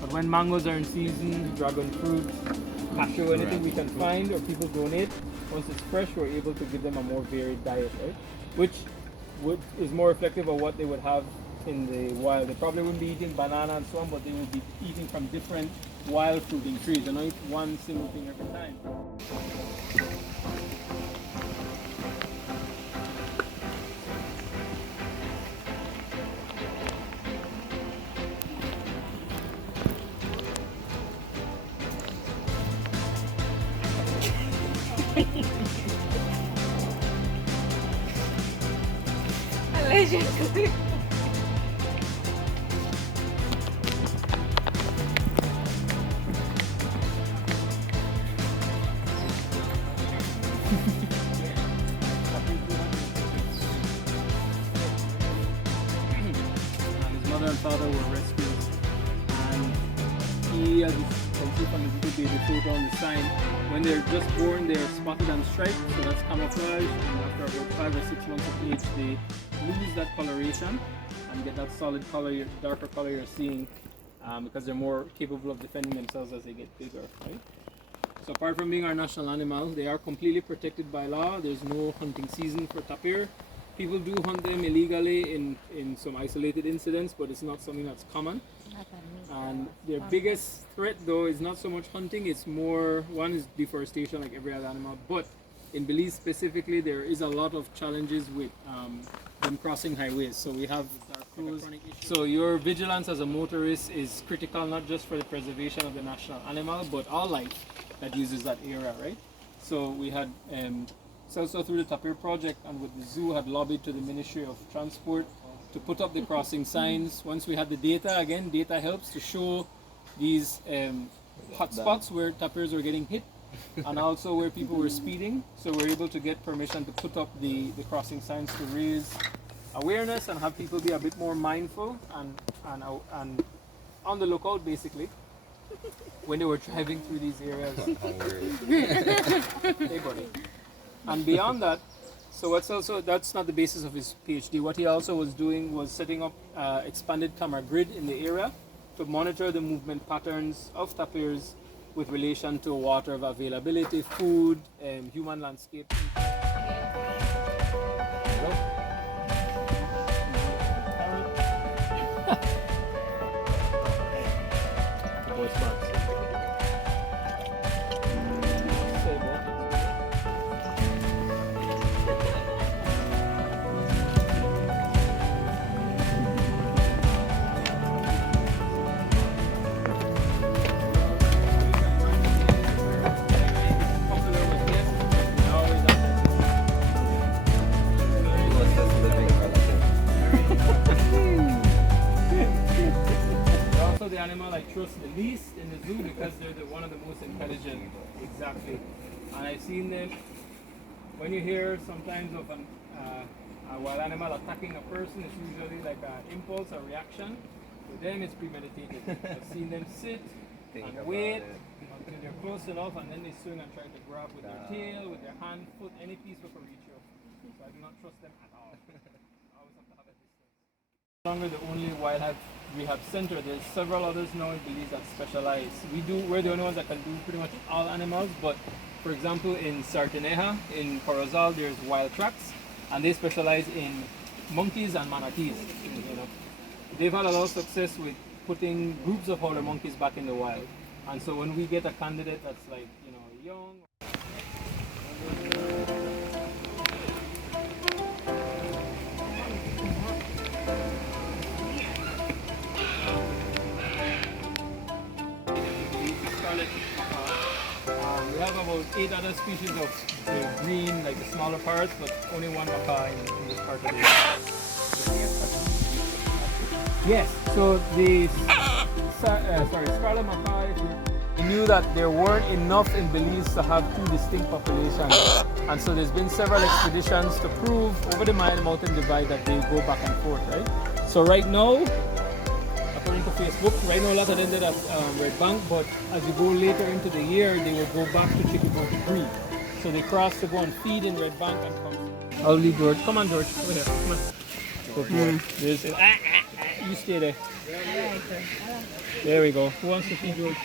But when mangoes are in season, dragon fruit, cashew, anything we can find or people donate, once it's fresh, we're able to give them a more varied diet, right? Which is more reflective of what they would have in the wild. They probably wouldn't be eating banana and so on, but they would be eating from different wild fruiting trees. They don't eat one single thing every time. Allegedly. His mother and father were rescued, and he, as you can see from the video, the photo on the sign, when they're just born, they're spotted and striped, so that's camouflage, and after about 5 or 6 months of age, they lose that coloration and get that solid color, darker color you're seeing, because they're more capable of defending themselves as they get bigger, right? So apart from being our national animal, they are completely protected by law. There's no hunting season for tapir. People do hunt them illegally in some isolated incidents, but it's not something that's common. And their biggest threat though is not so much hunting, it's more, one is deforestation like every other animal, but in Belize specifically there is a lot of challenges with them crossing highways. So we have dark crews. So your vigilance as a motorist is critical not just for the preservation of the national animal, but all life that uses that area, right? So we had also through the Tapir project and with the zoo had lobbied to the Ministry of Transport to put up the crossing signs. Once we had the data, again, data helps to show these hot spots where tapirs were getting hit and also where people were speeding. So we're able to get permission to put up the crossing signs to raise awareness and have people be a bit more mindful and on the lookout basically when they were driving through these areas. Hey buddy. And beyond that, so what's also, that's not the basis of his PhD. What he also was doing was setting up expanded camera grid in the area to monitor the movement patterns of tapirs with relation to water availability, food, human landscape. The animal I trust the least in the zoo because they're one of the most intelligent. Exactly. And I've seen them, when you hear sometimes of a wild animal attacking a person, it's usually like an impulse or reaction. With them it's premeditated. I've seen them sit and wait until they're close enough and then they swing and try to grab with their tail, with their hand, foot, any piece of a reach you. So I do not trust them at all. I always have to have a distance. No longer the only wildlife rehab center. There's several others now in Belize that specialize. We're the only ones that can do pretty much all animals, but for example in Sarteneja, in Corozal, there's Wild Tracks, and they specialize in monkeys and manatees. You know. They've had a lot of success with putting groups of howler monkeys back in the wild. And so when we get a candidate that's like, you know, young, we have about 8 other species of the green, like the smaller parrots, but only one macaw in this part of the Yes, so the scarlet macaw, we knew that there weren't enough in Belize to have 2 distinct populations. And so there's been several expeditions to prove over the mountain divide that they go back and forth, right? So right now, according to Facebook, right now a lot of them did at Red Bank, but as you go later into the year, they will go back to Chicago to breed. So they cross to go and feed in Red Bank and come. I'll leave George. Come on, George. Over here. Come on. You stay there. There we go. Who wants to feed George?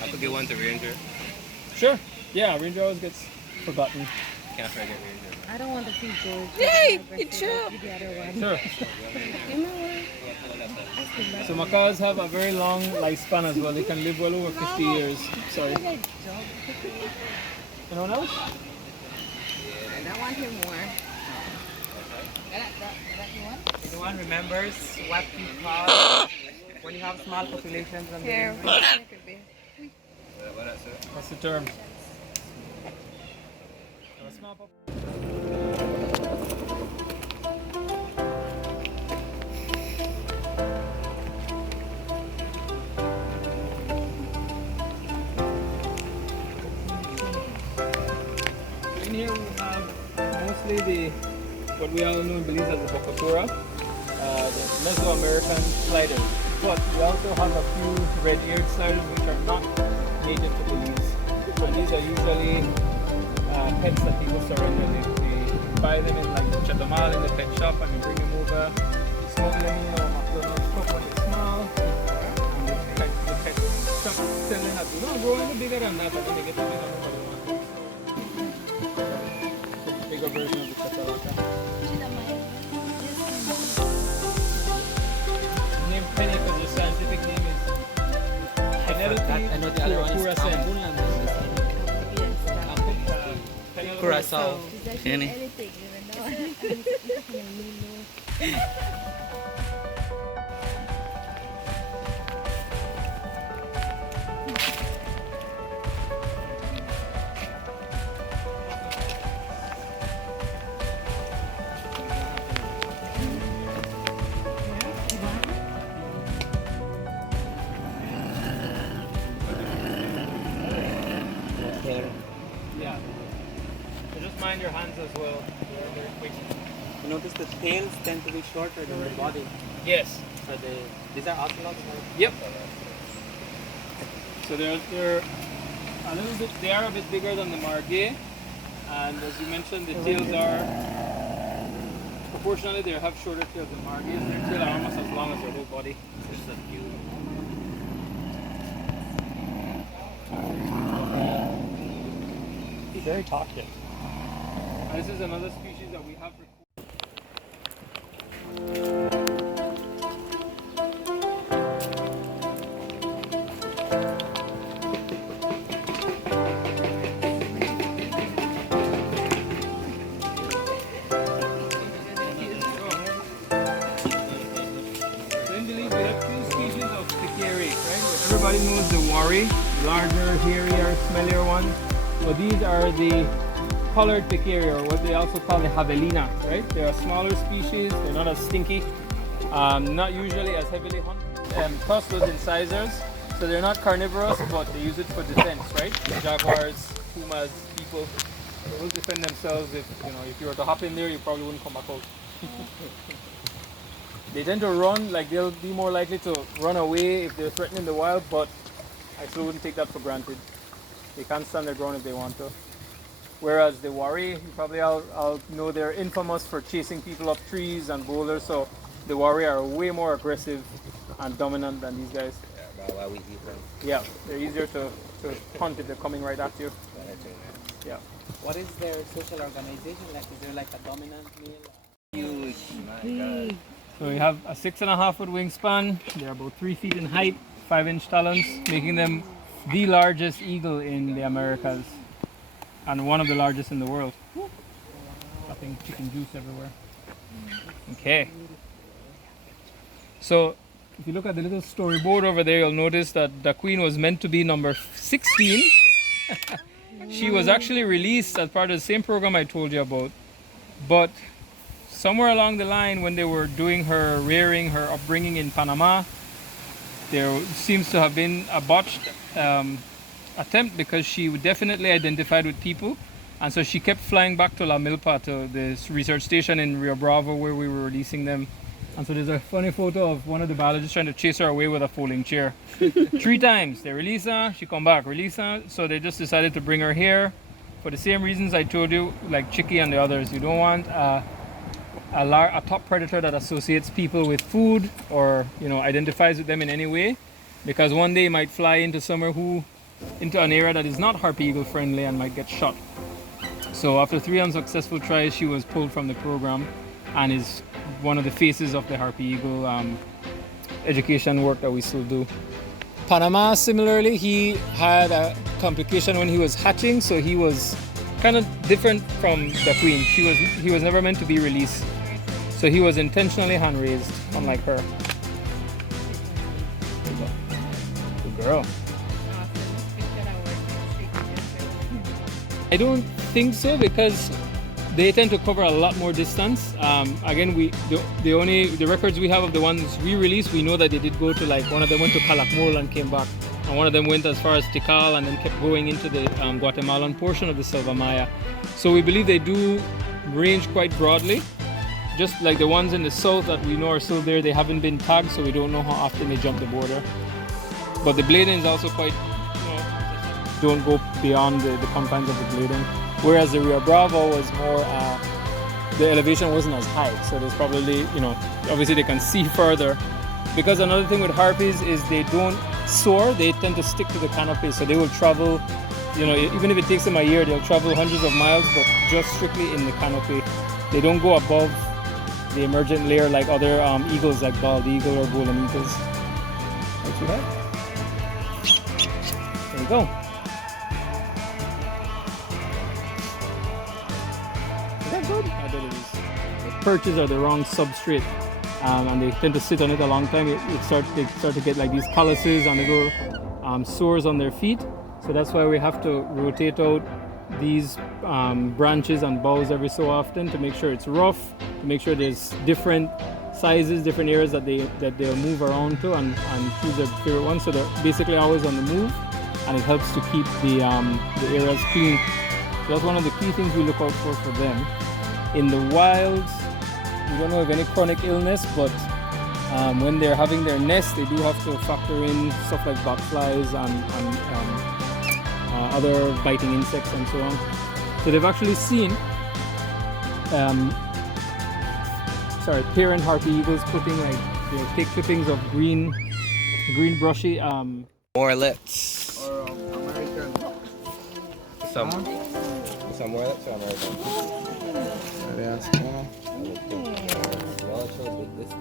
I could get one to Ranger. Sure. Yeah, Ranger always gets forgotten. Can't forget Ranger. I don't want to feed George. Yay! It's true. The other one. Sure. You know what? So macaws have a very long lifespan as well. They can live well over 50 years. Sorry. Anyone else? I don't want him more. Anyone remembers what you call when you have small populations on the Here. river? What's the term? A small In here we have mostly what we all know in Belize as the Bocatura, the Mesoamerican sliders. But we also have a few red-eared sliders which are not native to Belize. And these are usually pets that people surrender. They buy them in like the Chatamal in the pet shop and they bring them over, smuggle them in or McDonald's cup when they're small. And the pet shop selling that they don't grow any bigger than that, but then they get to bigger than what they want. Bigger version of the Chatalaka. Named Penny because the scientific name is I know the other one is Curacao. Penny. Yeah. So just mind your hands as well. They're very quick. You notice the tails tend to be shorter than the body. Yes. So these are ocelots, right? Yep. So they're a little bit. They are a bit bigger than the margay, and as you mentioned, the tails are proportionally they have shorter tails than margays. Their tail are almost as long as their whole body. This is a cute. He's very talkative. And this is another species that we have. So in Belize, we have two species of peccary, right? Everybody knows the wari, larger, hairier, smellier one. But these are the colored peccary, or what they also call the javelina, right? They're a smaller species, they're not as stinky, not usually as heavily hunted. Plus those incisors, so they're not carnivorous, but they use it for defense, right? Jaguars, pumas, people, they will defend themselves. If you were to hop in there, you probably wouldn't come back out. They tend to run, like they'll be more likely to run away if they're threatening the wild, but I still wouldn't take that for granted. They can't stand their ground if they want to. Whereas the wari, you probably all know they're infamous for chasing people up trees and boulders, so the wari are way more aggressive and dominant than these guys. Yeah, that's why we eat them. Yeah, they're easier to hunt if they're coming right at you. Yeah. What is their social organization like? Is there like a dominant male? Huge, my God. So we have a 6.5 foot wingspan. They're about 3 feet in height, 5-inch talons, making them the largest eagle in the Americas and one of the largest in the world. Nothing chicken juice everywhere. Okay. So if you look at the little storyboard over there, you'll notice that the queen was meant to be number 16. She was actually released as part of the same program I told you about. But somewhere along the line, when they were doing her rearing, her upbringing in Panama, there seems to have been a botched attempt because she definitely identified with people, and so she kept flying back to La Milpa, to this research station in Rio Bravo where we were releasing them. And so there's a funny photo of one of the biologists trying to chase her away with a folding chair. 3 times. They release her, she come back, release her. So they just decided to bring her here for the same reasons I told you, like Chicky and the others. You don't want a top predator that associates people with food or identifies with them in any way, because one day it might fly into into an area that is not harpy eagle friendly and might get shot. So after 3 unsuccessful tries, she was pulled from the program and is one of the faces of the harpy eagle education work that we still do. Panama, similarly, he had a complication when he was hatching, so he was kind of different from the queen. He was never meant to be released, so he was intentionally hand raised, unlike her. Good girl. I don't think so, because they tend to cover a lot more distance. Again, the records we have of the ones we released, we know that they did go to, like, one of them went to Calakmul and came back, and one of them went as far as Tikal and then kept going into the Guatemalan portion of the Selva Maya. So we believe they do range quite broadly. Just like the ones in the south that we know are still there, they haven't been tagged, so we don't know how often they jump the border. But the blading is also quite, don't go beyond the confines of the blading. Whereas the Rio Bravo was more, the elevation wasn't as high, so there's probably, obviously they can see further. Because another thing with harpies is they don't soar, they tend to stick to the canopy, so they will travel, even if it takes them a year, they'll travel hundreds of miles, but just strictly in the canopy. They don't go above the emergent layer like other eagles, like bald eagle or golden eagles. Don't you that? There you go. Good. I bet it is. The perches are the wrong substrate, and they tend to sit on it a long time. They start to get like these calluses and little sores on their feet. So that's why we have to rotate out these branches and boughs every so often to make sure it's rough, to make sure there's different sizes, different areas that they'll move around to and choose their favorite one. So they're basically always on the move, and it helps to keep the areas clean. So that's one of the key things we look out for them. In the wild, we don't know of any chronic illness, but when they're having their nest, they do have to factor in stuff like botflies and other biting insects and so on. So they've actually seen parent harpy eagles putting take clippings of green brushy Morlets. Or American. Some morlets or American? Yes. Y'all show big this.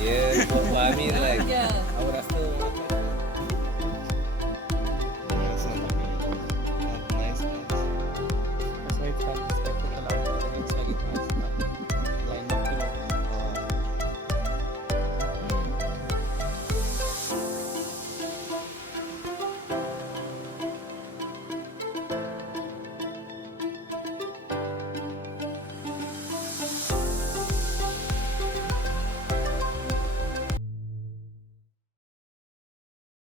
Yeah, but I mean, like, I would have still.